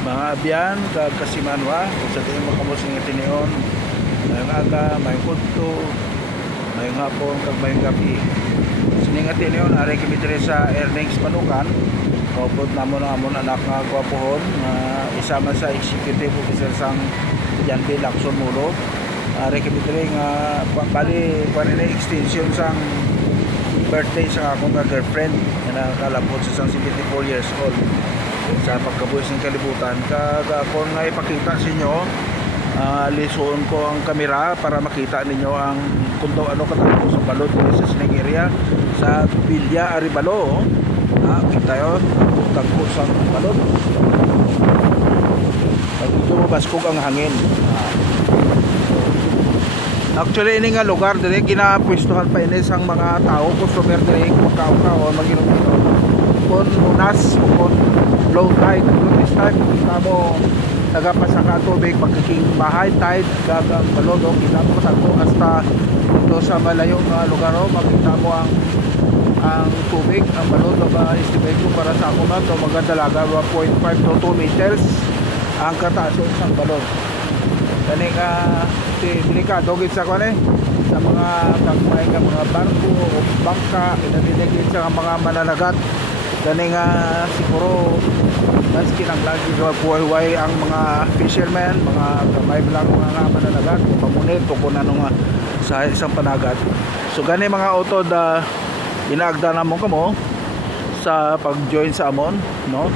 Mga abyan kag kasimanwa kung sa tingin mo kamo sing tinion mayong aga, mayong kudto, mayong hapon kag mayong gabi. Sining tinion ari kami diri sa earnings Manukan. Kaupod namon ang amon anak nga gwapohon nga isa man sa executive officer sang Jan B. Lacson Muro. Ari kami diri nga bali panina extension sang birthday sa akong girlfriend na kalabot sa 74 years old sa pagkabuhis ng kalibutan. Kag ako nga ipakita sa inyo, lisuon ko ang kamera para makita ninyo ang kung ano katapos sa balod sa Sinang area sa Villa Arevalo. Kita yun, tagpos ang balod. Pag ito mabaskog ang hangin. Actually ini nga lugar dire ginapwestuhan pa ini sang mga tao customer dire makauka o maginom-inom kon unas o kon low tide this time kita mo nagapasaka tubig pagkaking bahay tide gagang balod o kita mo kasako hasta dito sa malayong lugar o makita mo ang tubig ang balod o estimate ko para sa ako na to magdalaga 1.5 to 2 meters ang kataas ng balod. Kani nga delikado gid sa kone sa mga kagmay nga mga barko o bangka inadinig sa mga mananagat. Kani nga siguro mas kinahanglan gyud buhay ang mga fishermen, mga kamay lang mga mananagat pamunit o kun ano nga sa isang panagat. So gani mga utod inaagda namo kamo sa pag-join sa amon no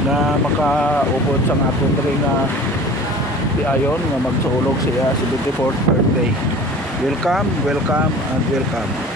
na makaupod sa aton diri nga ayon nga magsuulog siya sa 74th birthday. Welcome and welcome.